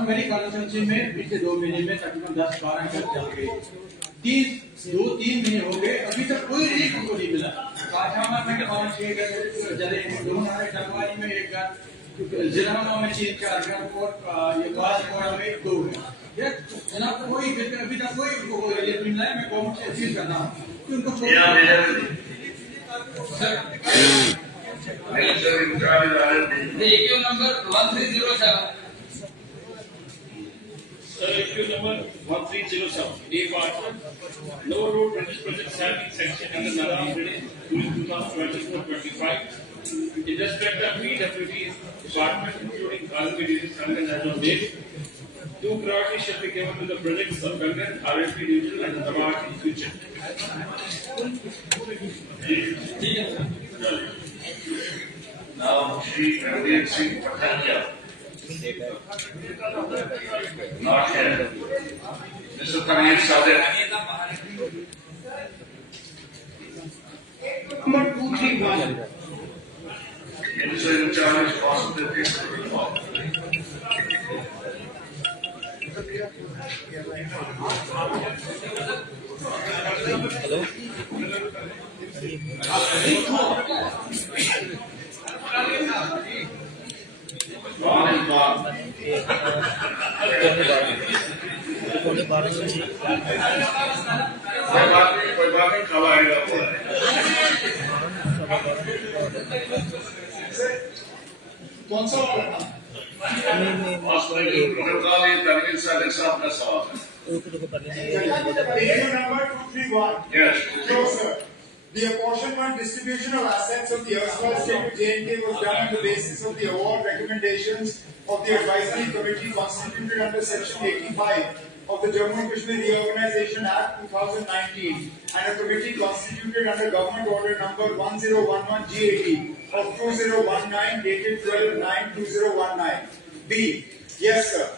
मेरी कॉन्स्टिट्यूंसी में पिछले 2 महीने में तकरीबन 10-12 घर जल गए। 2-3 महीने हो गए, अभी तक कोई रिलीफ को नहीं मिला। काठामा में 5-6 घर जले, डंगवारी में 1 घर, जिलामा में 3-4 घर और ये बाजकोड़ा में 2 घर। जनाब कोई अभी तक कोई उनको रिलीफ नहीं मिला है। मैं गवर्नमेंट से अपील करना हूँ कि उनको number 1307 Issue number 1307, A part. No road drainage projects have been sanctioned under Nala Bridge during 2024-25. In respect of PWD department, including Kalki Division, Kangan as on date, 2 priorities shall be given to the projects of Kangan, RFP Division and Dhamar in future. Now, Shri Ranveer Singh Patania. Not here. Mr. Tanveer Sadet. Number 231. Minister in charge of possibilities to reform. Ron and Bob. कोई बात नहीं कब आएगा कौन सा number 231. Yes. So, sir, the apportionment distribution of assets of the erstwhile state of J&K was done on the basis of the award recommendations of the advisory committee constituted under Section 85 of the Jammu and Kashmir Reorganization Act 2019 and a committee constituted under Government Order number 1011 GAD of 2019 dated 12/9/2019. B. Yes, sir.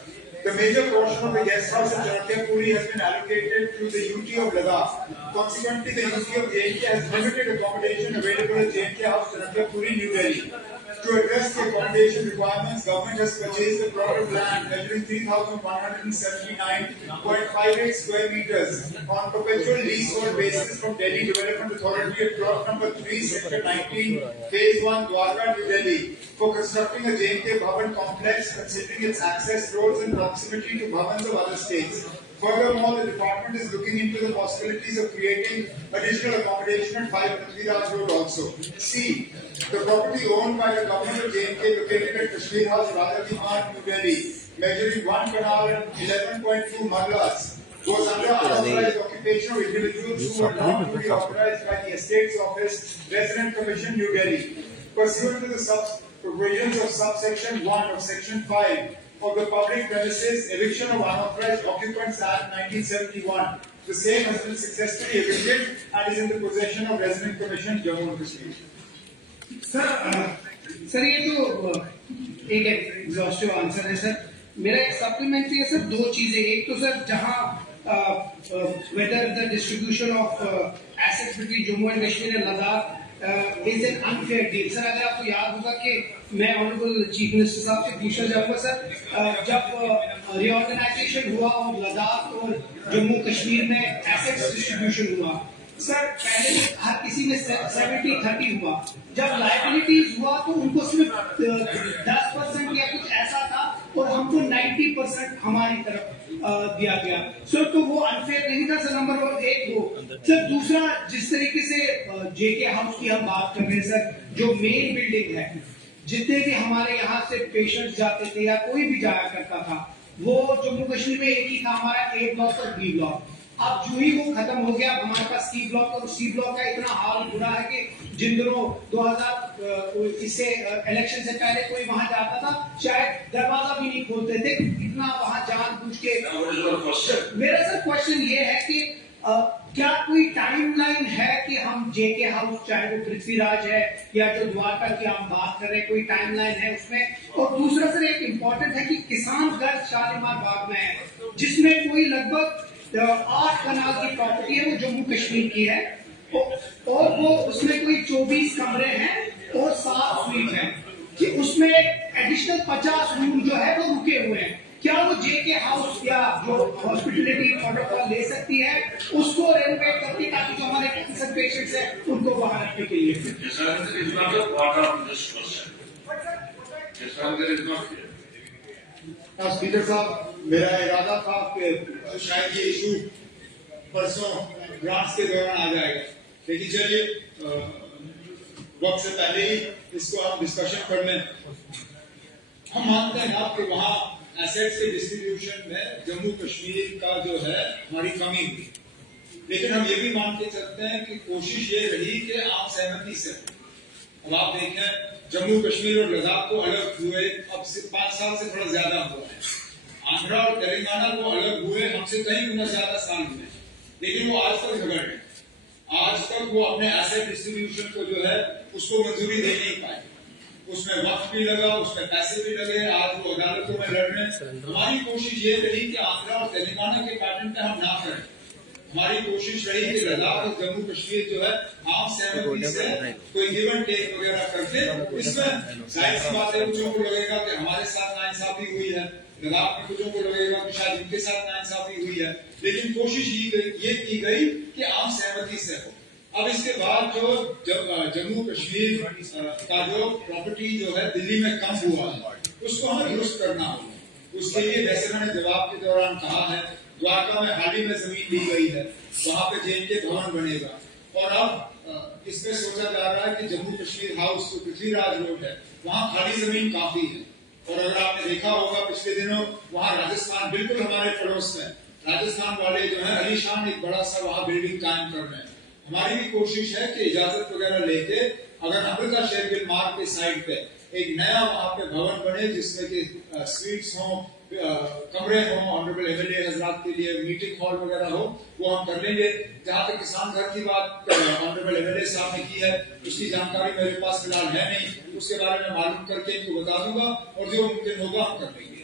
The major portion of the guest house at Chanakya-Puri has been allocated to the UT of Ladakh. Consequently, the UT of J&K has limited accommodation available at J&K House, Chanakya-Puri, New Delhi. To address the accommodation requirements, government has purchased a plot of land measuring 3,179.58 square meters on perpetual leasehold basis from Delhi Development Authority at plot number 3, Sector 19, Phase 1, Dwarka, New Delhi, for constructing a J&K Bhavan complex considering its access roads and proximity to Bhavans of other states. Furthermore, the department is looking into the possibilities of creating additional accommodation at 5 Prithviraj Road also. C. The property owned by the government of J&K located at Kashmir House, Radhakiman, New Delhi, measuring 1 canal and 11.2 marlas, was under unauthorized occupation of individuals who were not fully authorized by the Estates Office, Resident Commission, New Delhi. Pursuant to the provisions of subsection 1 of section 5 of the Public Premises Eviction of Unauthorized Occupants Act 1971, the same has been successfully evicted and is in the possession of Resident Commission, Jammu and Kashmir. Sir ये तो एक exhaustive answer है sir. मेरा एक supplementary है sir, 2 चीजें। एक तो सर जहां whether the distribution of assets between Jammu and Kashmir and Ladakh is an unfair deal. Sir अगर आपको याद होगा कि मैं ऑनरेबल चीफ मिनिस्टर साहब से पूछना चाहूंगा सर, जब रिऑर्गेनाइजेशन हुआ और लद्दाख और जम्मू कश्मीर में एसेट्स डिस्ट्रीब्यूशन हुआ सर, पहले हर किसी में 70-30 हुआ। जब लायबिलिटीज हुआ तो उनको सिर्फ 10% या कुछ ऐसा था और हमको 90% हमारी तरफ दिया गया सर। तो वो अनफेयर नहीं था सर, नंबर 1 वो सर। दूसरा, जिस तरीके से जेके हाउस की हम बात कर रहे हैं सर, जो मेन बिल्डिंग है, जितने भी हमारे यहाँ से पेशेंट्स जाते थे या कोई भी जाया करता था, वो जम्मू कश्मीर में एक ही था, हमारा A ब्लॉक और B ब्लॉक। अब जो ही वो खत्म हो गया, हमारे पास C ब्लॉक, और C ब्लॉक का इतना हाल बुरा है कि जिन दिनों 2000 इससे इलेक्शन से पहले कोई वहां जाता था, शायद दरवाजा भी नहीं खोलते थे, इतना वहां जानबूझ के। मेरा सर क्वेश्चन ये है कि क्या कोई टाइमलाइन है कि हम जेके हाउस, चाहे वो पृथ्वीराज है या जो द्वारका की हम बात कर रहे हैं, कोई टाइमलाइन है उसमें? और दूसरा सर एक इम्पोर्टेंट है कि किसान घर शालीमार बाग में है, जिसमें कोई लगभग 8 कनाल की प्रॉपर्टी है, वो जम्मू कश्मीर की है, और वो उसमें कोई 24 कमरे हैं और 7 स्वीट हैं कि उसमें एडिशनल 50 रूम जो है वो रुके हुए हैं। क्या वो जेके हाउस या जो हॉस्पिटलिटी प्रोटोकॉल ले सकती है उसको रेनोवेट करके, ताकि जो हमारे कैंसर पेशेंट्स हैं उनको वहां रखने के लिए? Yes, sir, it is not a part of this question. Yes, sir, there is not here. Speaker साहब, मेरा इरादा था कि शायद ये इशू परसों ग्रांट्स के दौरान आ जाएगा, लेकिन चलिए वक्त से पहले ही इसको हम डिस्कशन कर लें। हम मानते हैं आप कि वहाँ एसेट्स के डिस्ट्रीब्यूशन में जम्मू कश्मीर का जो है हमारी कमी हुई, लेकिन हम ये भी मान के चलते हैं कि कोशिश ये रही कि आम सहमति से। अब आप देखें, जम्मू कश्मीर और लद्दाख को अलग हुए अब से 5 साल से थोड़ा ज्यादा हुआ है। आंध्रा और तेलंगाना को अलग हुए हमसे कहीं गुना ज्यादा साल हुए, लेकिन वो आज तक झगड़ रहे। आज तक वो अपने एसेट डिस्ट्रीब्यूशन को जो है उसको मंजूरी दे नहीं पाए। उसमें वक्त भी लगा, उसमें पैसे भी लगे, आज वो अदालतों में लड़ रहे हैं। हमारी कोशिश ये रही कि आंध्रा और तेलंगाना के पैटर्न पे हम ना करें। हमारी कोशिश रही कि लद्दाख और जम्मू कश्मीर जो है आम सहमति से कोई गिव एंड टेक वगैरह करके, इसमें जाहिर सी बात है कुछों को लगेगा कि हमारे साथ नाइंसाफी हुई है, लद्दाख में कुछों को लगेगा कि शायद उनके साथ नाइंसाफी हुई है, लेकिन कोशिश ये की गई कि आम सहमति से हो। अब इसके बाद जो जम्मू कश्मीर का जो प्रॉपर्टी जो है दिल्ली में कम हुआ है, उसको हमें दुरुस्त करना होगा। उसके लिए जैसे मैंने जवाब के दौरान कहा है, द्वारका में हाल ही में जमीन दी गई है, वहां पे जेएनके भवन बनेगा, और अब इसमें सोचा जा रहा है कि जम्मू कश्मीर हाउस जो पृथ्वीराज रोड है, वहां खाली जमीन काफी है। और अगर आपने देखा होगा पिछले दिनों वहां राजस्थान बिल्कुल हमारे पड़ोस में, राजस्थान वाले जो है अलीशान एक बड़ा सा वहां बिल्डिंग कायम कर रहे हैं। हमारी भी कोशिश है कि इजाजत वगैरह लेके अगर अमृता शेरगिल मार्ग के साइड पे एक नया वहां पे भवन बने, जिसमें कि स्वीट्स हो, कमरे हो, ऑनरेबल एमएलए हजरात के लिए मीटिंग हॉल वगैरह हो, वो हम कर लेंगे। जहां तक किसान घर की बात ऑनरेबल एमएलए साहब ने की है, उसकी जानकारी मेरे पास फिलहाल है नहीं, उसके बारे में मालूम करके इनको बता दूंगा, और जो मुमकिन होगा हम कर लेंगे।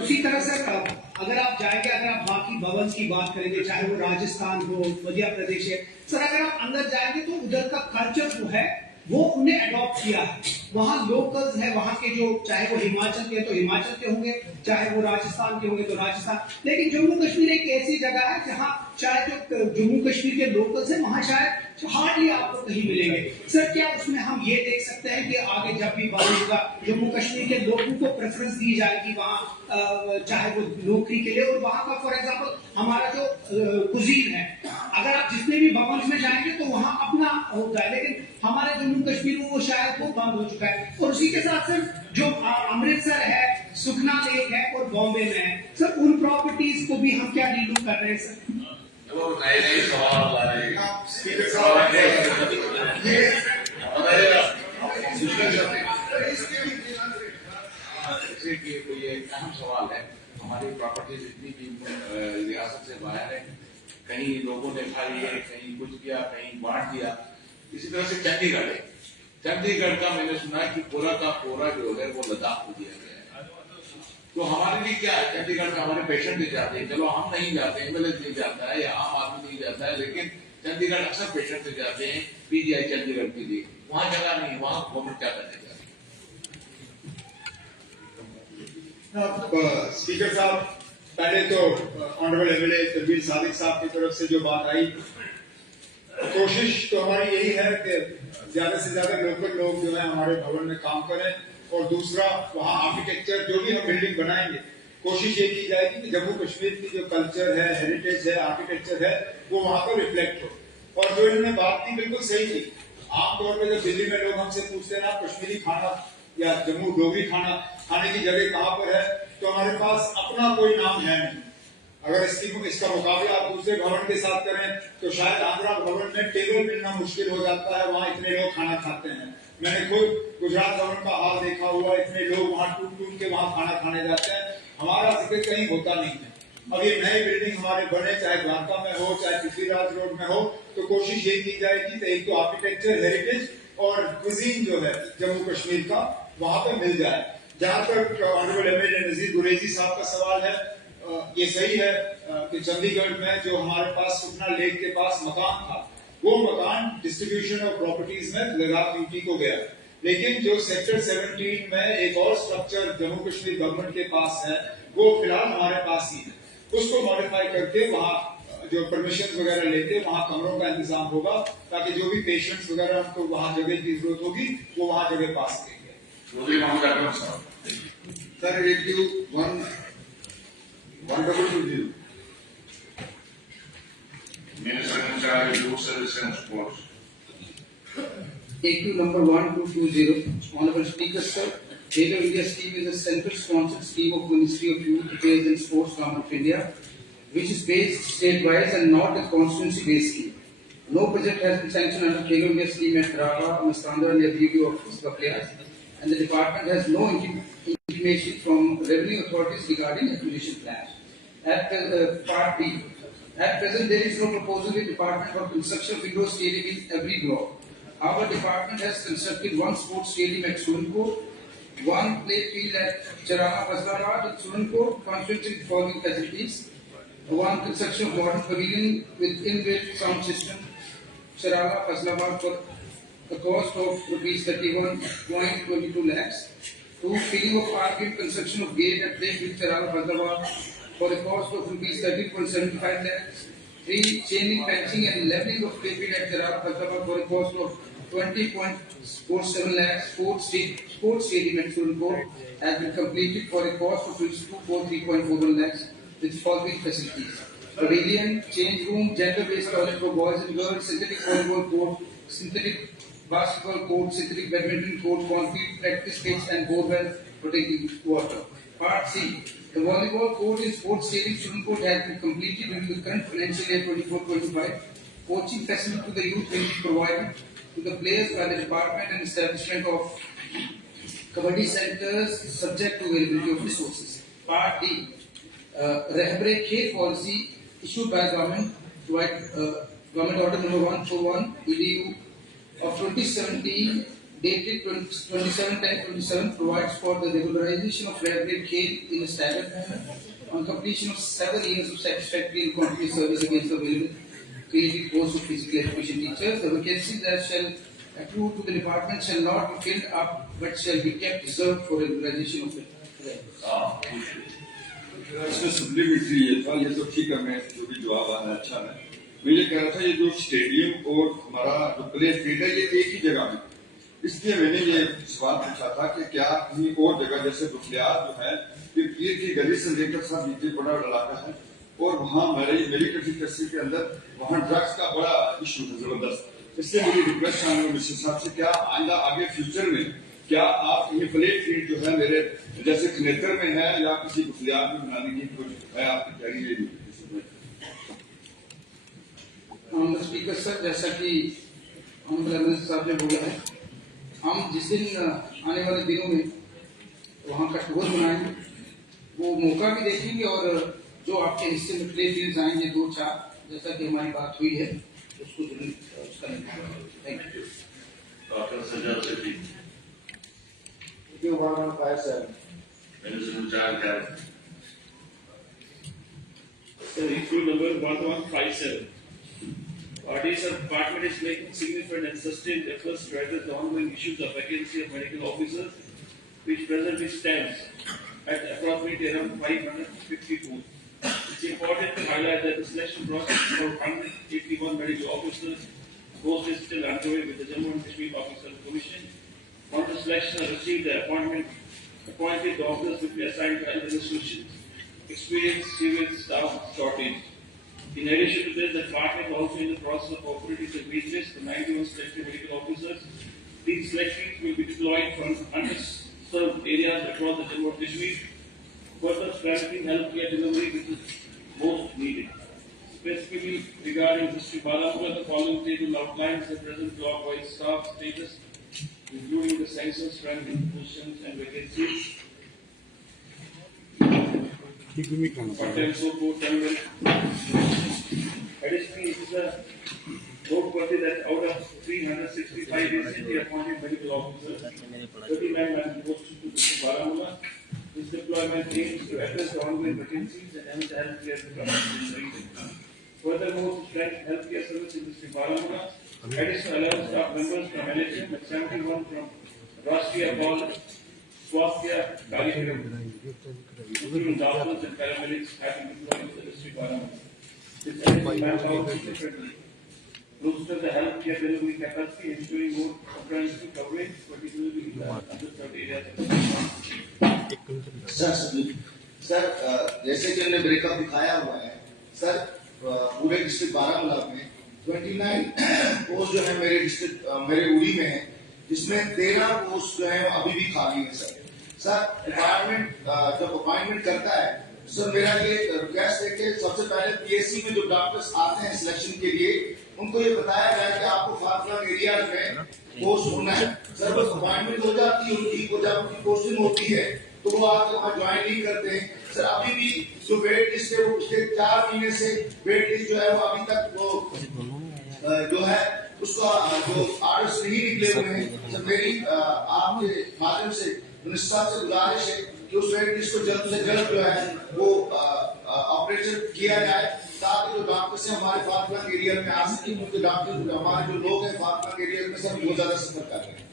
उसी तरह से अगर आप जाएंगे, अगर आप बाकी भवन की बात करेंगे, चाहे वो राजस्थान हो, मध्य प्रदेश है, सर अगर आप अंदर जाएंगे तो उधर का कल्चर जो है वो उन्हें अडॉप्ट किया है। वहाँ लोकल्स है, वहाँ के जो, चाहे वो हिमाचल के तो हिमाचल के होंगे, चाहे वो राजस्थान के होंगे तो राजस्थान। लेकिन जम्मू कश्मीर एक ऐसी जगह है जहाँ चाहे जो जम्मू कश्मीर के लोकल्स है वहाँ शायद हार्डली आपको कहीं मिलेंगे। सर क्या उसमें हम ये देख सकते हैं कि आगे जब भी बंद होगा जम्मू कश्मीर के लोगों को प्रेफरेंस दी जाएगी वहाँ, चाहे वो नौकरी के लिए, और वहाँ का फॉर एग्जाम्पल हमारा जो कुजीन है, अगर आप जितने भी भवन में जाएंगे तो वहाँ अपना होता है, लेकिन हमारे जम्मू कश्मीर में वो शायद वो बंद हो चुका है। और उसी के साथ सर जो अमृतसर है, सुखना लेक है और बॉम्बे में है, सर उन प्रॉपर्टीज को भी हम क्या डील कर रहे हैं सर? नए सवाल ला रहे हैं। स्पीकर साहब, ये जैसे कि कोई एक अहम सवाल है, हमारी प्रॉपर्टीज इतनी भी रियासत से बाहर है, कहीं लोगों ने खा लिए, कहीं कुछ किया, कहीं बांट दिया। इसी तरह से चंडीगढ़ है, चंडीगढ़ का मैंने सुना है कि पूरा का पूरा जो है वो लद्दाख को दिया गया है। तो हमारे लिए क्या है, चंडीगढ़ में हमारे पेशेंट भी जाते हैं, चलो हम नहीं जाते, एमएलए नहीं जाता है या आम आदमी नहीं जाता है, लेकिन चंडीगढ़ अक्सर पेशेंट से जाते हैं पीजीआई चंडीगढ़ के लिए, वहां जगह नहीं, वहां गवर्नमेंट क्या करेगा? स्पीकर साहब, पहले तो ऑनरेबल एमएलए तनवीर सादिक साहब की तरफ से जो बात आई, कोशिश तो हमारी यही है कि ज्यादा से ज्यादा लोकल लोग जो है हमारे भवन में काम करें, और दूसरा वहाँ आर्किटेक्चर जो भी हम बिल्डिंग बनाएंगे, कोशिश ये की जाएगी कि जम्मू कश्मीर की जो कल्चर है, हेरिटेज है, आर्किटेक्चर है, वो वहाँ पर रिफ्लेक्ट हो। और जो इन्होंने बात की बिल्कुल सही थी। आमतौर पर जब दिल्ली में लोग हमसे पूछते हैं ना कश्मीरी खाना या जम्मू डोगरी खाना खाने की जगह कहाँ पर है, तो हमारे पास अपना कोई नाम है नहीं। अगर इसका मुकाबला आप दूसरे भवन के साथ करें तो शायद आंध्रा भवन में टेबल मिलना मुश्किल हो जाता है, वहाँ इतने लोग खाना खाते हैं। मैंने खुद गुजरात भवन का हाल देखा हुआ, इतने लोग वहाँ टूट टूट के वहाँ खाना खाने जाते हैं, हमारा जिक्र कहीं होता नहीं है। अब ये नए बिल्डिंग हमारे बने, चाहे द्वारका में हो, चाहे पृथ्वीराज रोड में हो, तो कोशिश ये की जाएगी कि एक तो आर्किटेक्चर, हेरिटेज और क्विजीन जो है जम्मू कश्मीर का वहाँ पे मिल जाए। जहां तक ऑनरेबल एमएलए नजीर गुरेजी साहब का सवाल है, ये सही है कि चंडीगढ़ में जो हमारे पास सुखना लेक के पास मकान था, वो मकान डिस्ट्रीब्यूशन ऑफ प्रॉपर्टीज में लद्दाख यूटी को गया, लेकिन जो सेक्टर 17 में एक और स्ट्रक्चर जम्मू कश्मीर गवर्नमेंट के पास है, वो फिलहाल हमारे पास ही है। उसको मॉडिफाई करके वहाँ जो परमिशन वगैरह लेके वहाँ कमरों का इंतजाम होगा, ताकि जो भी पेशेंट्स वगैरह उनको वहाँ जगह की जरूरत होगी वो वहाँ जगह पा सकेंगे। Sir 81 Minister in charge of Youth Service and Sports. AQ number 1220. Honorable Speaker, sir, Halo India scheme is a central sponsored scheme of Ministry of Youth Affairs and Sports Government of India, which is based state-wise and not a constituency-based scheme. No project has been sanctioned under Halo India scheme at Raga, Mastandra and FDU of physical players, and the department has no information from revenue authorities regarding acquisition plans. At Part B, at present there is no proposal in the department for construction of indoor stadium in every block. Our department has constructed one sports stadium at Sulanpur, one play field at Charana Fazlabad at Sulanpur, constituting the following facilities: one construction of modern pavilion with inbuilt sound system, Charana Fazlabad for the cost of rupees 31.22 lakhs. Two, filling of arcade construction of gate at play field Charana Fazlabad for a cost of rupees 13.75 lakhs. Three, chaining, patching and leveling of play field at Charana Fazlabad for a cost of 20.47 lakhs. Fourth, sports stadium at Sulanpur has been completed for a cost of 243.41 lakhs with following facilities: pavilion, change room, gender-based toilet for boys and girls, synthetic volleyball court, synthetic basketball court, synthetic badminton court, concrete practice pitch and borewell for taking water. Part C. The volleyball court in sports stadium Sulanpur has been completed during the current financial year 24-25. Coaching facility to the youth will be provided to the players by the department and establishment of kabaddi centers subject to availability of resources. Part D. Rehbre Khel policy issued by government, government order number 141 EDU of 2017 dated 27/10/27 provides for the regularization of Rehbre Khel in a staggered manner on completion of 7 years of satisfactory and continuous service against the available creative posts of physical education teachers. The vacancies that shall accrue to the department shall not be filled up but shall be kept reserved for regularization of it. इसमें supplementary ये था, ये तो ठीक है, मैं जो भी जवाब आना अच्छा है। मैं ये कह रहा था, ये जो स्टेडियम और हमारा जो प्ले फील्ड है ये एक ही जगह में, इसलिए मैंने ये सवाल पूछा था कि क्या कहीं और जगह जैसे दुखलियार जो है ये पीर की गली से लेकर सब नीचे बड़ा इलाका है और वहाँ मेरी कंस्टिट्यूएंसी के अंदर वहाँ ड्रग्स का बड़ा इशू है जबरदस्त। इसलिए मेरी रिक्वेस्ट है मिनिस्टर साहब से, क्या आइंदा आगे फ्यूचर में क्या आप ये प्ले फील्ड जो है मेरे जैसे खनेतर में है या किसी दुखलियार में बनाने की कुछ है आपकी तैयारी? स्पीकर सर, जैसा कि ऑनरेबल साहब ने बोला है, हम जिस दिन आने वाले दिनों में वहाँ का टूर बनाएंगे वो मौका भी देखेंगे और जो आपके हिस्से में प्ले फील्ड आएंगे 2-4 जैसा कि हमारी बात हुई है उसको उसका thank you. Dr. Sajjad Siddiqui, You 1157. Minister in charge of So issue number 1157. Our department is making significant and sustained efforts to address the ongoing issues of vacancy of medical officers, which presently stands at approximately around 552. It's important to highlight that the selection process for 181 medical officers post is still underway with the Jammu and Kashmir Officer Commission. Once the selection has received the appointed doctors will be assigned to other institutions. Experienced civil staff shortage. In addition to this, the department is also in the process of operating the wait list for 91 selected medical officers. These selections will be deployed from underserved areas across the Jammu and Kashmir, further strengthening healthcare delivery which is most needed. Specifically regarding District Balampur, the following table outlines the present block-wise staff status, including the census, ranking, positions, and vacancies. Additionally, it is a noteworthy that out of 365 recently appointed medical officers, 39 have been posted to District Baramulla. This deployment aims to address the ongoing vacancies and enhance healthcare development in the region. Furthermore, to strengthen healthcare service in District Baramulla, additional 11 staff members from NHM and 71 from Rashtriya Ball Swasthya कार्यक्रम, including doctors and paramedics, have been deployed to the District Baramulla. This additional manpower significantly bolsters the healthcare delivery capacity, ensuring more comprehensive coverage, particularly in the underserved areas. Sir जैसे कि हमने breakup दिखाया हुआ है sir, पूरे district Baramulla में 29 post जो है मेरे डिस्ट्रिक्ट मेरे उड़ी में है, जिसमें 13 पोस्ट जो है अभी भी खाली है सर। सर डिपार्टमेंट जब अपॉइंटमेंट करता है सर, मेरा ये रिक्वेस्ट है कि सबसे पहले पीएससी में जो डॉक्टर्स आते हैं सिलेक्शन के लिए, उनको ये बताया जाए कि आपको फार एरिया में पोस्ट होना है। सर बस अपॉइंटमेंट हो जाती है उनकी, को जब उनकी पोस्टिंग होती है तो वो आके वहाँ ज्वाइन नहीं करते हैं। सर अभी भी जो वेट लिस्ट है वो पिछले 4 महीने से वेट लिस्ट जो है वो अभी तक वो जो है उसका जो आर्डर्स नहीं निकले हुए हैं। सर मेरी आपके माध्यम से मिनिस्टर साहब से गुजारिश है कि उस वेट लिस्ट को जल्द से जल्द जो है वो ऑपरेशन किया जाए, ताकि जो डॉक्टर्स हैं हमारे फारक्लंग एरिया में आ सके। क्योंकि डॉक्टर हमारे जो लोग हैं फारक्लंग एरिया में सब बहुत ज्यादा सफर कर रहे हैं।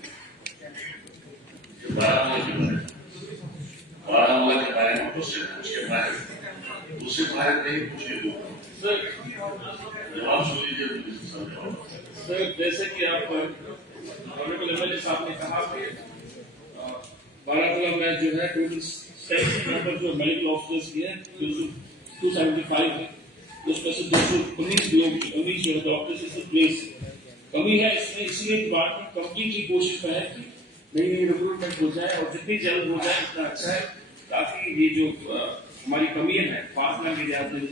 बारामूला के बारे में क्वेश्चन पूछ के बाद दूसरे भारत नहीं पूछे जवाब सुन लीजिए। सर जैसे कि आप ऑनरेबल एमएलए साहब ने कहा कि बारामूला में जो है टोटल 70 नंबर जो मेडिकल ऑफिसर्स की है 275 है, उसमें से 219 जो डॉक्टर्स इस प्लेस कमी है। इसमें इसलिए डिपार्टमेंट कंप्लीटली कोशिश में है कि नई रिक्रूटमेंट हो जाए और जितनी जल्द हो जाए उतना अच्छा है, ताकि ये जो हमारी कमी है फारक्लंग एरिया में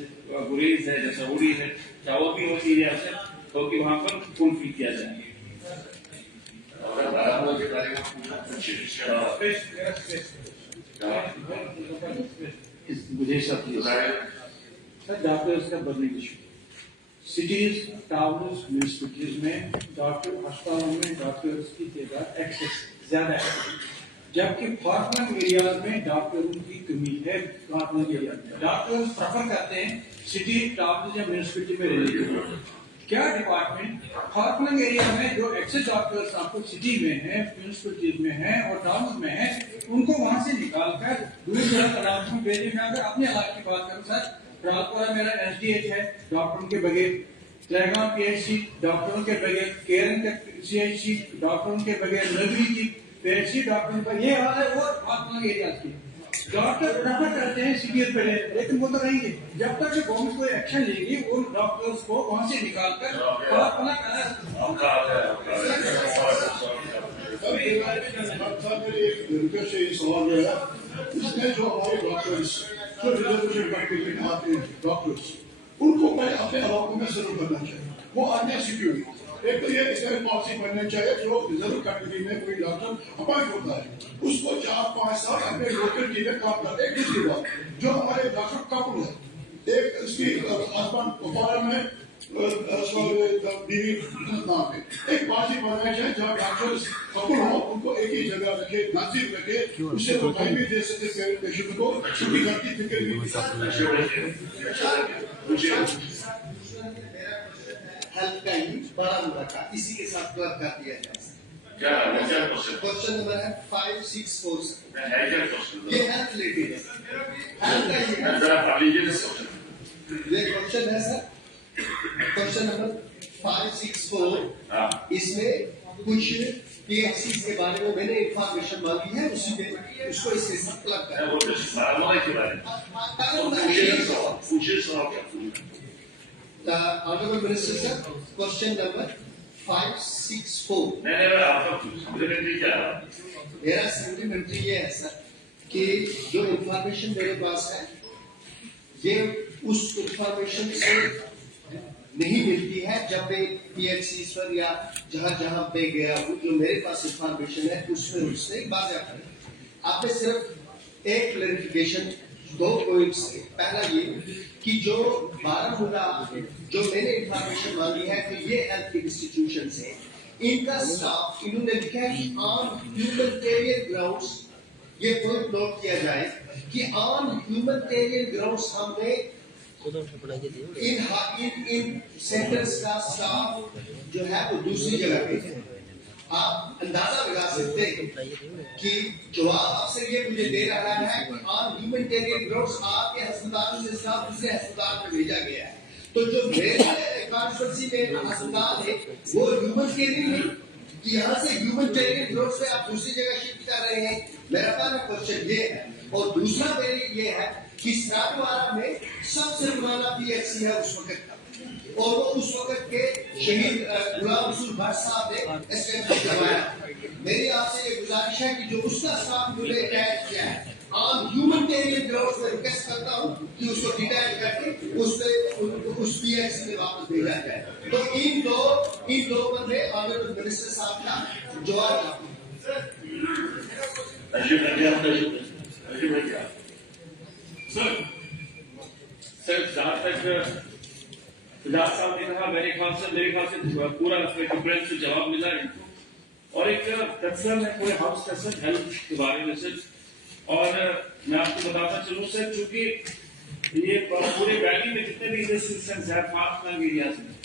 गुरेज है, जैसा उड़ी है, चाहे और भी हो एरिया है, तो कि वहाँ पर फुलफिल किया जाए। बारामूला के बारे में मुझे सब सर डॉक्टर्स का burning issue cities, towns, municipalities में डॉक्टर अस्पतालों में डॉक्टर्स की तादाद एक्सेस ज्यादा है, जबकि फारक्लंग एरिया में डॉक्टरों की कमी है। फारक्लंग एरिया में डॉक्टर्स प्रेफर करते हैं सिटी, टाउन या म्यूनिसिपैलिटी में रहने के। क्या डिपार्टमेंट फारक्लंग एरिया में जो एक्सेस डॉक्टर्स आपको सिटी में है, म्यूनिसिपैलिटीज में है और टाउन में है, उनको वहां से निकालकर दूर दराज इलाकों में भेजने में। अगर अपने इलाके की बात करूं सर, राजपुरा मेरा एसडीएच है डॉक्टरों के बगैर, तलेगांव पीएचसी डॉक्टरों के बगैर, केरन के सीएचसी डॉक्टरों के बगैर, नगरी की पीएचसी डॉक्टरों का ये हाल है। और फारक्लंग एरिया की डॉक्टर प्रेफर करते हैं सीडीएस पे, लेकिन वो तो नहीं है। जब तक गवर्नमेंट कोई एक्शन लेगी उन डॉक्टर्स को वहां से निकालकर सवाल जो है इसमें जो हमारे डॉक्टर्स जो रिजर्वेशन करके आते हैं डॉक्टर्स, उनको पहले अपने इलाकों में जरूर करना चाहिए। वो अन्य सिक्योरिटी एक तो ये इस तरह पॉलिसी बननी चाहिए, जो रिजर्व कैटेगरी में कोई डॉक्टर अपॉइंट होता है उसको 4-5 साल अपने लोकल टीम में काम करते हैं। दूसरी बात, जो हमारे डॉक्टर कपल है, एक उसकी हस्बैंड फॉरन में बीवी नाम पे एक पॉलिसी बनना चाहिए जहाँ डॉक्टर कपल हो, उनको एक ही जगह रखे, नजदीक रखे, उससे वो टाइम भी दे सकते पेशेंट को, छुट्टी करती फिक्र भी। हेल्थ का ही बारामूला का इसी के साथ क्लब कर दिया जाए। क्या क्वेश्चन क्वेश्चन नंबर है 564 है? क्या क्वेश्चन ये हेल्थ रिलेटेड है, हेल्थ का ही है। जरा पढ़ लीजिए क्वेश्चन। ये क्वेश्चन है सर, क्वेश्चन नंबर 564। इसमें कुछ पीएचसी के बारे में मैंने इंफॉर्मेशन मांगी है, उसी में उसको इसके साथ क्लब कर। वो बारामूला के बारे में पूछिए सवाल। Honorable Minister sir, question number 564। नहीं आपका सप्लीमेंट्री क्या है? मेरा सप्लीमेंट्री ये है सर कि जो इंफॉर्मेशन मेरे पास है ये उस इंफॉर्मेशन से नहीं मिलती है जब मैं पीएचसी पर या जहां जहां पे गया हूँ। जो मेरे पास इंफॉर्मेशन है उसमें उससे बात है। आपने सिर्फ एक क्लैरिफिकेशन दो पॉइंट्स है। पहला ये कि जो बारामूला जो मैंने इंफॉर्मेशन मांगी है कि ये हेल्थ इंस्टीट्यूशन है, इनका स्टाफ इन्होंने लिखा है कि ऑन ह्यूमैनिटेरियन ग्राउंड्स, ये पॉइंट नोट किया जाए कि ऑन ह्यूमैनिटेरियन ग्राउंड्स हमने इन सेंटर्स का स्टाफ जो है वो दूसरी जगह पे है। आप अंदाजा लगा सकते हैं कि जवाब अक्सर ये मुझे दे रहा है कि ऑन ह्यूमैनिटेरियन ग्राउंड्स आपके अस्पताल से स्टाफ दूसरे अस्पताल में भेजा गया है। तो जो मेरे कॉन्स्टिट्यूंसी में अस्पताल है वो ह्यूमैनिटेरियन है कि यहाँ से ह्यूमैनिटेरियन ग्राउंड्स पे आप दूसरी जगह शिफ्ट कर रहे हैं। मेरा पहला क्वेश्चन ये है, और दूसरा मेरे ये है कि सातवाड़ा में सबसे पुराना PHC है उस वक्त का, और वो उस वक्त के शहीद गुलाम रसूल भट्ट साहब ने एस्टेब्लिश करवाया। मेरी आपसे ये गुजारिश है कि जो उसका स्टाफ मुझे अटैच किया है ऑन ह्यूमैनिटेरियन ग्राउंड्स में रिक्वेस्ट करता हूँ कि उसको डिटैच करके उस PHC में वापस भेजा जाए। तो इन दो पर मैं ऑनरेबल मिनिस्टर साहब का जवाब चाहता हूँ। सर जहाँ तक फिलहाल साहब ने कहा, मेरे ख्याल से पूरा कॉम्प्रिहेंसिव जवाब मिला है। और एक कंसर्न है पूरे हाउस का सर हेल्थ के बारे में सर, और मैं आपको बताता चलूँ सर, चूंकि ये पूरे वैली में जितने भी इंस्टीट्यूशंस हैं 5 एरियाज में,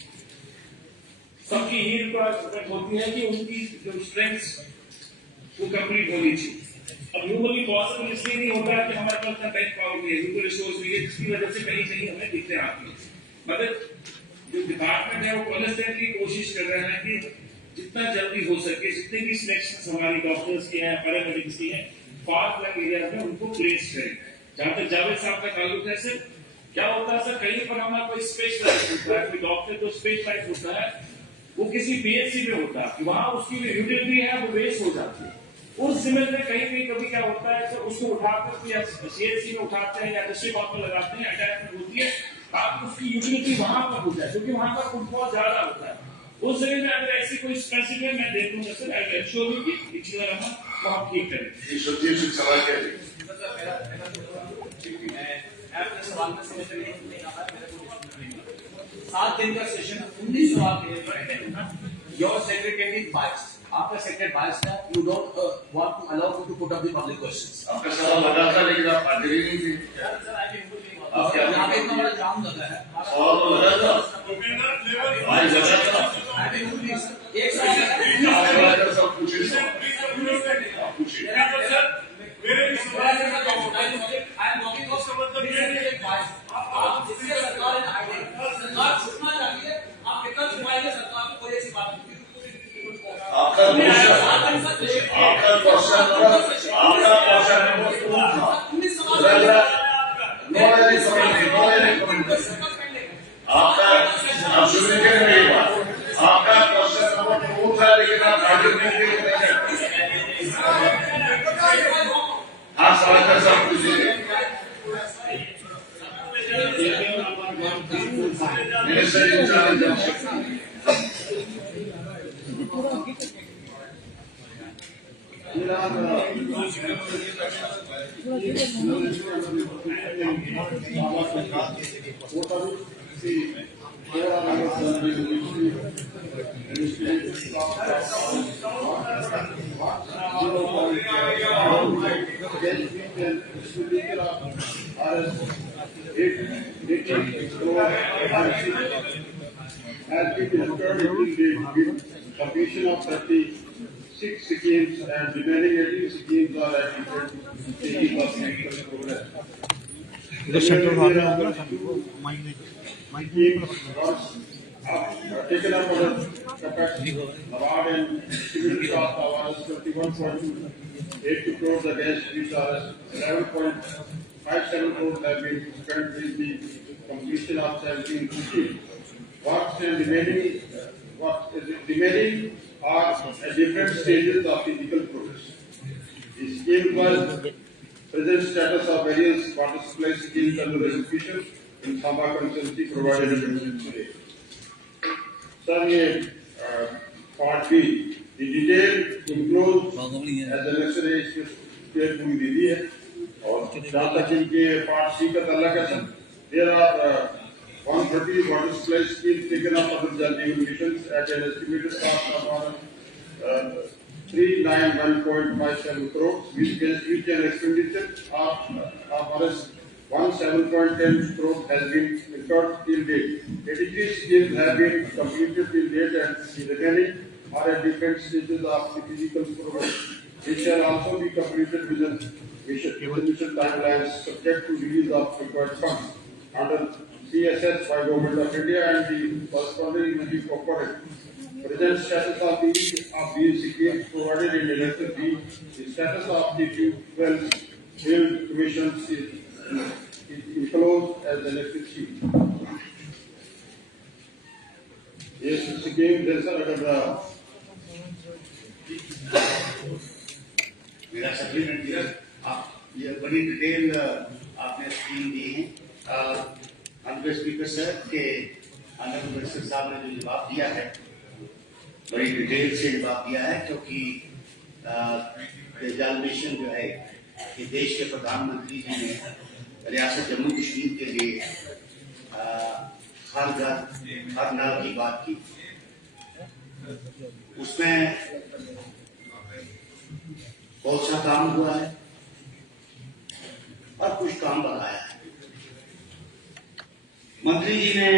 सबकी यही रिक्वायरमेंट होती है कि उनकी जो स्ट्रेंथ वो कंप्लीट होनी चाहिए। अब ह्यूमनली पॉसिबल इसलिए नहीं होता है कि हमारे पास इतना बैंक पावर नहीं है, ह्यूमन रिसोर्स नहीं है, जिसकी वजह से कहीं कहीं हमें दिक्कतें आती हैं। मगर जो डिपार्टमेंट है वो कॉन्स्टेंटली कोशिश कर रहे हैं कि जितना जल्दी हो सके जितने भी सिलेक्शन हमारी डॉक्टर्स की हैं, पैरामेडिक्स की हैं, फार फ्लंग एरिया में उनको प्लेस करें। जहां तक जावेद साहब का ताल्लुक है सर, क्या होता है सर, कहीं पर हमारा कोई स्पेशलाइज होता है, कोई डॉक्टर जो स्पेशलाइज होता है वो किसी PHC में होता है, वहां उसकी जो यूटिलिटी है वो वेस्ट हो जाती है। उस जिम्मे में कहीं कभी क्या होता है सर, उसको उठाकर CHC में उठाते हैं या डिस्ट्रिक्ट हॉस्पिटल लगाते हैं, अटैचमेंट होती है, आप उसकी यूटिलिटी वहां पर हो जाए, क्योंकि वहां पर फुटफॉल ज्यादा होता है। उस जगह में अगर ऐसी कोई स्पेसिफिक मैं देख लूंगा सर, आई एम श्योर कि पिछले हम वो हम ठीक करें। सवाल क्या है? अपने सवाल का समझ नहीं 7 दिन का सेशन 19 सवाल के योर सेक्रेटरी इज बाइस्ड, आपका सेक्रेटरी बाइस्ड है, you don't want to allow to put up the public questions. आपका सवाल लगा था लेकिन आप हाजिर ही नहीं थे। आप क्या यहाँ पे इतना बड़ा जाम लगा है, सवाल तो लगा था, आज लगा था। एक सवाल सब पूछिए, आप पूछिए। I am walking off the आप जिससे सरकार ने आइडिया सरकार छुपना चाहती है, आप कितना छुपाएंगे सरकार को, कोई ऐसी बात नहीं। आपका क्वेश्चन आपका क्वेश्चन नंबर 2 था, लेकिन आप हाजिर नहीं थे। हाँ, सवाल का सब पूछिए। Minister incharge has been disturbed with completion of 36 schemes and remaining 18 schemes are at different stages of technical progress. The central taken up our capacity, award and distributed cost awards 21.82 crores against which are 11.57 crores have been spent with the completion of 17 schemes. What is remaining are at different stages of physical progress. The scheme was present status of various water supply schemes under execution in Samba consultancy provided today. Sir, part B, the detail includes as the next stage पूरी दे दी है, और जहाँ तक इनके part सी का तल्लक है sir, there are 130 water supply schemes taken up under Jal Jeevan missions at an estimated cost of 391.57 crores, which an expenditure of 17.10 crores has been incurred till date. 83 schemes have been completed till date, and the remaining are at different stages of the physical progress. They shall also be completed within mission timelines, subject to release of required funds under CSS by Government of India and the corresponding energy corporate. Present status of these schemes provided in Directive B. The status of the 12 field commissions is enclosed as elected sheet. Yes, scheme जैसा अगर मेरा supplement दिया, आप ये बड़ी detail आपने scheme दी है। Honourable speaker sir के ऑनरेबल मिनिस्टर साहब ने जो जवाब दिया है, बड़ी डिटेल से जवाब दिया है, क्योंकि जल मिशन जो है कि देश के प्रधानमंत्री जी ने रियासत जम्मू कश्मीर के लिए हर घर हर नल की बात की। उसमें बहुत सा काम हुआ है और कुछ काम बताया है। मंत्री जी ने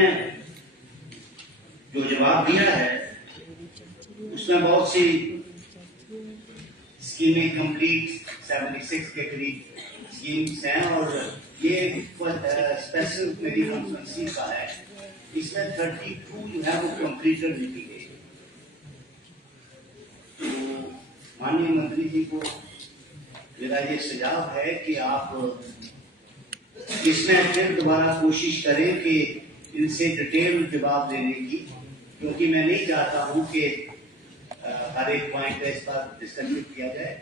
जो जवाब दिया है उसमें बहुत सी स्कीमें कंप्लीट 76 के करीब स्कीम्स हैं, और ये स्पेशल मेरी कंसल्टेंसी का है, इसमें 32 जो है वो कंप्लीटेड लिखी गई। तो माननीय मंत्री जी को मेरा ये सुझाव है कि आप इसमें फिर दोबारा कोशिश करें कि इनसे डिटेल जवाब देने की, क्योंकि मैं नहीं चाहता हूं कि हर एक पॉइंट का इस पर डिस्कशन किया जाए,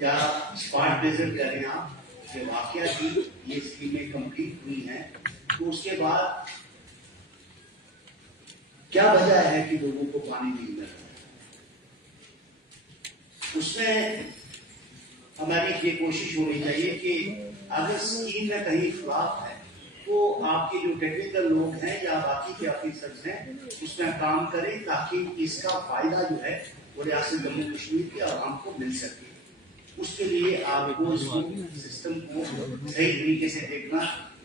या स्पॉट विजिट करें आप कि वाकया की ये स्कीमें कंप्लीट हुई हैं, तो उसके बाद क्या वजह है कि लोगों को पानी नहीं मिल रहा। उसमें हमारी ये कोशिश होनी चाहिए कि अगर स्कीम में कहीं खिलाफ है तो आपके जो टेक्निकल लोग हैं या बाकी के ऑफिसर्स हैं उसमें काम करें, ताकि इसका फायदा जो है वो रियासत जम्मू कश्मीर के आवाम को मिल सके। उसके लिए आपको सिस्टम को सही तरीके से देखना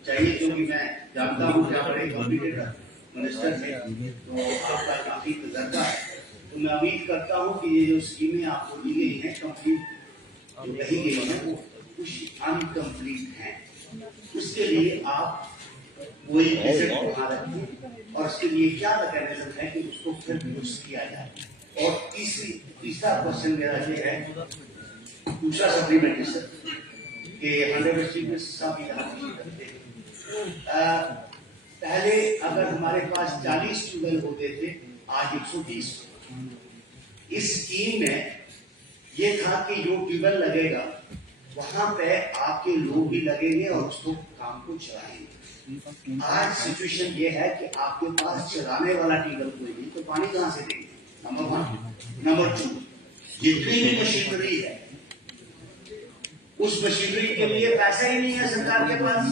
चाहिए, क्योंकि मैं जानता हूँ कि आप बड़े कॉम्पिटेंट मिनिस्टर हैं, तो आपका काफी तजर्बा है। तो मैं उम्मीद करता हूँ कि ये जो स्कीमें आपको दी गई हैं कंप्लीट जो कही गई है वो कुछ अनकम्प्लीट है। उसके लिए आप वही विजिट वहां रखें, और उसके लिए क्या मैकेनिज्म है कि उसको फिर दुरुस्त किया जाए। और तीसरा क्वेश्चन मेरा ये है, दूसरा सप्लीमेंट्री सर कि ऑनरेबल स्पीकर साहब भी करते हैं, पहले अगर हमारे पास 40 ट्यूबवेल होते थे, आज 120। इस स्कीम में ये था कि जो ट्यूबवेल लगेगा वहां पे आपके लोग भी लगेंगे और उसको काम को चलाएंगे। आज सिचुएशन ये है कि आपके पास चलाने वाला ट्यूबवेल कोई नहीं, तो पानी कहां से देंगे? नंबर 1। नंबर 2, जितनी भी मशीनरी है उस मशीनरी के लिए पैसा ही नहीं है सरकार के पास।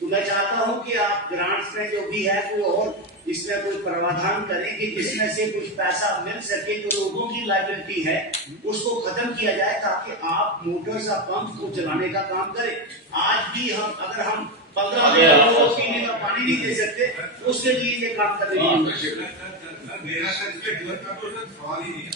तो मैं चाहता हूं कि आप ग्रांट्स में जो भी है वो और इसमें कोई प्रावधान करें कि जिसमें से कुछ पैसा मिल सके, जो लोगों की लायबिलिटी है उसको खत्म किया जाए, ताकि आप मोटर्स या पंप को चलाने का काम करें। आज भी अगर हम 15 लोगों को पीने का पानी नहीं दे सकते, तो उसके लिए ये काम करने की मेरा सवाल ही नहीं है।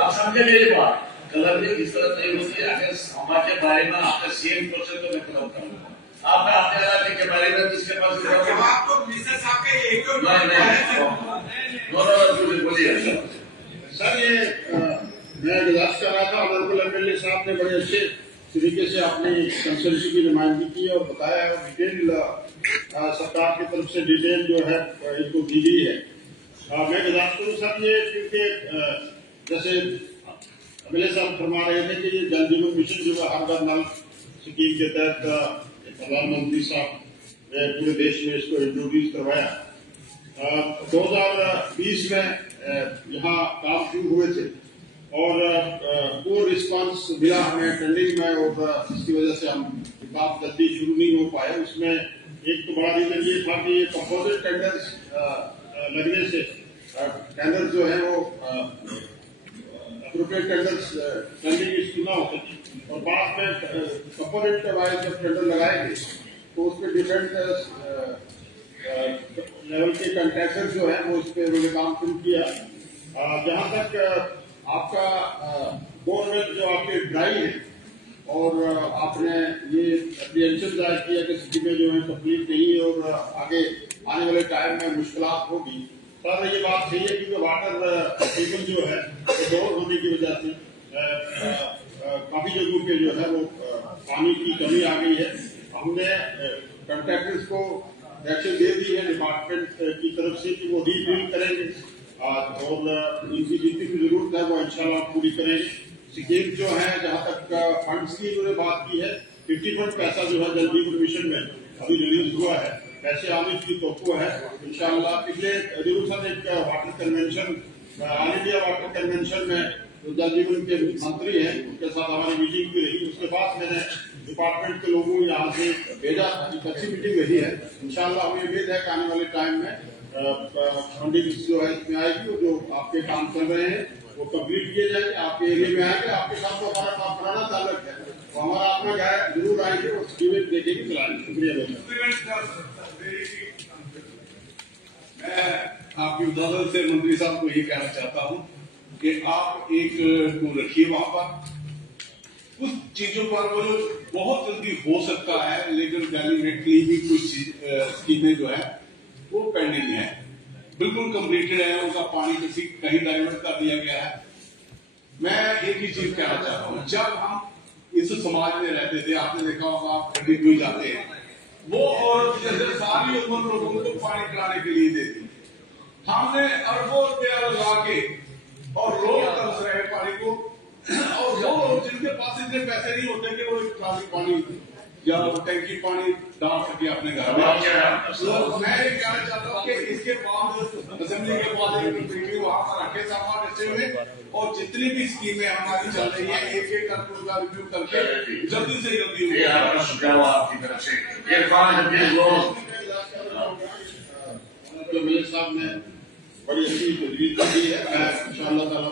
आप समझे मेरी बात, कलर में किस तरह नहीं होती। अगर समाज के बारे में आपका सेम क्वेश्चन तो मैं खत्म करूंगा, आप अपने राज्य के बारे में किसके पास बोलिए सर। ये मैं गुजारिश कर रहा था, ऑनरेबल एमएलए साहब ने बड़े अच्छे तरीके से अपनी कंसल्टेंसी की नुमाइंदगी की और बताया है, डिटेल सरकार की तरफ से डिटेल जो है इनको दी गई है। मैं गुजारिश करूँ सर, ये क्योंकि जैसे अगले साल फरमा रहे थे कि ये जल जीवन मिशन जो है हर घर नल स्कीम के तहत प्रधानमंत्री साहब ने पूरे देश में इसको इंट्रोड्यूस करवाया। 2020 में यहाँ काम शुरू हुए थे और वो रिस्पांस मिला हमें ट्रेंडिंग में, और इसकी वजह से हम काम जल्दी शुरू नहीं हो पाए। उसमें एक तो बड़ा रीजन ये था कि ये कंपोजिट टेंडर्स लगने से टेंडर्स जो है वो अप्रोप्रिएट टेंडर्स ट्रेंडिंग इसकी ना होती थी, और बाद में कंपोजिट वाइज जब टेंडर लगाए गए तो उसमें डिफरेंट लेवल के कंट्रैक्टर जो है वो इस पे उन्होंने काम शुरू किया। जहाँ तक आपका बोरवेल जो आपके ड्राई है और आपने ये एप्रीहेंशन जाहिर किया कि स्कीमें जो है कंप्लीट नहीं है और आगे आने वाले टाइम में मुश्किलात होगी, सर ये बात सही है क्योंकि वाटर टेबल जो है डोर होने की वजह से काफी जगहों पे जो है वो पानी की कमी आ गई है। हमने कंट्रैक्टर्स को डायरेक्शन दे दी है डिपार्टमेंट की तरफ से कि वो रीफिल करेंगे और इनकी जितनी भी जरूरत है वो इंशाल्लाह पूरी करेंगे। स्कीम जो है जहाँ तक फंड्स की उन्होंने बात की है, 50% पैसा जो है जल जीवन मिशन में अभी रिलीज हुआ है, पैसे आने की तोक़्क़ो है इंशाल्लाह। पिछले जरूर सर एक water convention all India water convention में जल जीवन के मंत्री हैं उनके साथ हमारी मीटिंग भी रही, उसके बाद मैंने डिपार्टमेंट के लोगों को यहाँ से भेजा, एक अच्छी मीटिंग रही है। इंशाल्लाह हमें उम्मीद है कि आने वाले टाइम में फंडिंग जो है इसमें आएगी, जो आपके काम चल रहे हैं वो कंप्लीट किए जाएंगे, आपके एरिया में आएंगे। आपके साथ तो हमारा काम पुराना ताल्लुक है, तो हमारा अपना गाय जरूर आएंगे और स्कीमें देखेंगे चलाएंगे। शुक्रिया। मैं आपकी उदाहरण से मंत्री साहब को ये कहना चाहता हूँ कि आप एक को रखिए वहां पर, कुछ चीजों पर वो बहुत जल्दी हो सकता है, लेकिन डेलीगेटली भी कुछ स्कीमें जो है वो पेंडिंग है, बिल्कुल कंप्लीटेड है, उनका पानी किसी कहीं डाइवर्ट कर दिया गया है। मैं एक ही चीज कहना चाहता हूँ, जब हम इस समाज में रहते थे, आपने देखा होगा आप कभी भी जाते हैं, वो औरत जैसे सारी उम्र लोगों को पानी पिलाने के लिए देती, हमने अरबों रुपया लगा के और लोग तरस रहे पानी को, और वो लोग जिनके पास इतने पैसे नहीं होते कि वो एक गिलास पानी या टैंकी पानी डाल सके अपने घर में। तो मैं ये कहना चाहता हूँ कि इसके बाद असेंबली के बाद एक मीटिंग वहाँ पर रखे सामान रचे हुए, और जितनी भी स्कीमें हमारी चल रही है एक एक करके उनका रिव्यू करके जल्दी से जल्दी आपकी तरफ से मेरे साहब ने बड़ी अच्छी तजवीज दी है, मैं इंशाअल्लाह ताला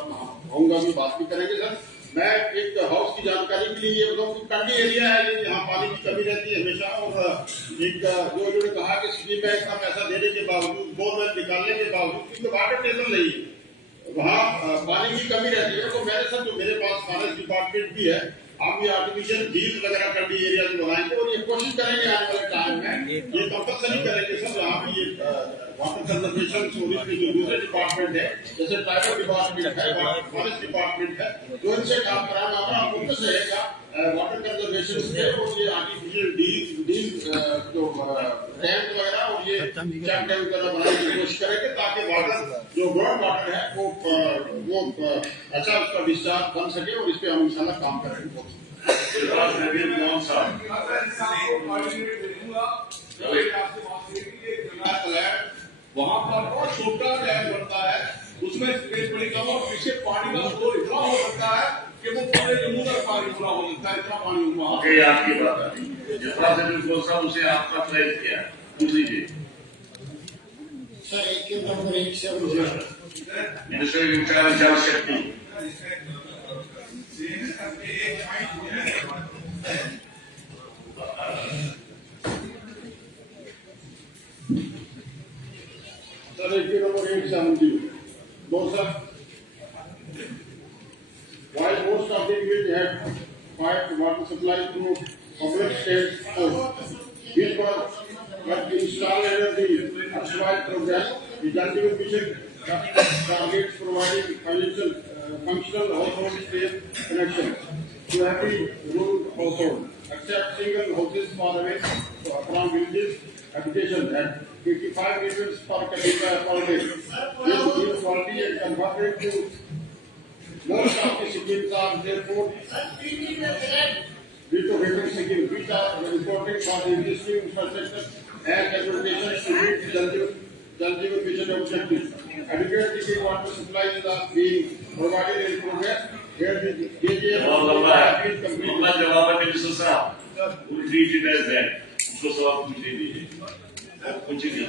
कहूँगा भी बात भी करेंगे। सर मैं एक हाउस की जानकारी के लिए ये बताऊँ कि कंडी एरिया है, यहाँ पानी की कमी रहती है हमेशा, और एक जो उन्होंने कहा कि स्कीम में इतना पैसा देने के बावजूद, बोरवेल निकालने के बावजूद, क्योंकि वाटर टेबल नहीं है वहाँ पानी की कमी रहती है, तो मैंने सर जो मेरे पास फॉरेस्ट डिपार्टमेंट भी है, हम ये आर्टिफिशियल झील वगैरह कंडी एरिया में बनाएंगे और ये कोशिश करेंगे आने वाले टाइम में ये कंपल्सरी करेंगे सर, यहाँ पे ये वाटर कंजर्वेशन टूरिज्म के जो दूसरे डिपार्टमेंट है जैसे ट्राइबल डिपार्टमेंट है, फॉरेस्ट डिपार्टमेंट है, जो इनसे काम कराना हमारा फोकस रहेगा वाटर कंजर्वेशन से, और ये आर्टिफिशियल डील जो टैंक वगैरह और ये चेक डैम वगैरह बनाने की कोशिश करेंगे ताकि वाटर जो ग्राउंड वाटर है वो अच्छा उसका डिस्चार्ज बन सके, और इस पे हम इंशाल्लाह काम करेंगे। वहाँ पर बहुत छोटा डैम बनता है, उसमें स्पेस बड़ी कम और पीछे पानी का फ्लो इतना हो सकता है कि वो पूरे जम्मू तक पानी पूरा हो सकता है, इतना पानी वहाँ। आपकी बात आ रही है, जितना से भी साहब उसे आपका प्राइस क्या है पूछ लीजिए सर। एक नंबर 1 से मुझे मिनिस्टर इंचार्ज जल शक्ति सर एक नंबर 1 से मुझे दो sir, while most of the units had piped water supply through public state source, these were installed under the Ashwai program. The Jal Jeevan Mission targets providing functional household safe connection to every rural household, except single houses far away from villages. Education at 55 liters per capita per day. This is quality and converted to most of the schemes are therefore due to different schemes which are important for the existing infrastructure and implementation to meet Jal Jeevan Mission objectives. Adequate drinking water supplies are being provided in progress. Here the JJM has been completed. लंबा जवाब है minister साहब, we'll treat it as that. उसको सवाल पूछने दीजिए, कुछ नहीं।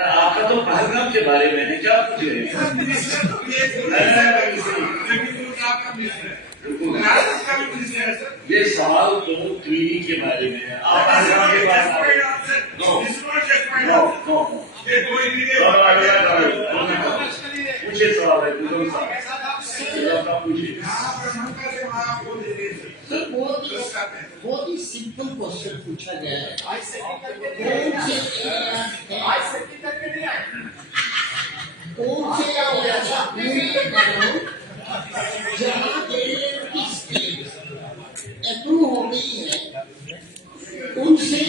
आपका तो पहलगाम के बारे में है, क्या पूछ रहे हैं? ये सवाल तो ट्वीटी के बारे में है। आप पहलगाम के बारे पूछे सवाल है, पूछिए। सर बहुत ही सिंपल क्वेश्चन पूछा गया है। कौन से जहाँ की स्कीम अप्रूव हो गई है उनसे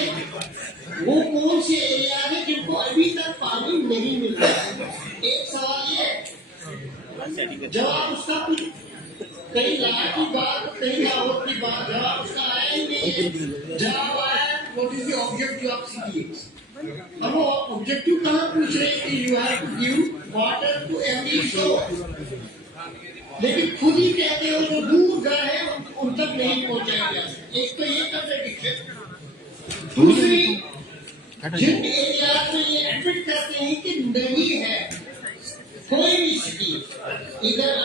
वो कौन से एरिया है जिनको अभी तक पानी नहीं मिल रहा है? एक सवाल ये जवाब उसका कुछ कहीं लाख की बात कहीं लाहौर की बात जवाब उसका आया ही नहीं। जवाब आया what is the objective of CTX। हम ऑब्जेक्टिव कहाँ पूछ रहे हैं कि you have to give water to every store, लेकिन खुद ही कहते हो जो दूर गए हैं उन तक नहीं पहुंचाएंगे। एक तो ये कंट्रडिक्शन। दूसरी जिन एरिया में ये एडमिट करते हैं कि नहीं है कोई भी स्कीम इधर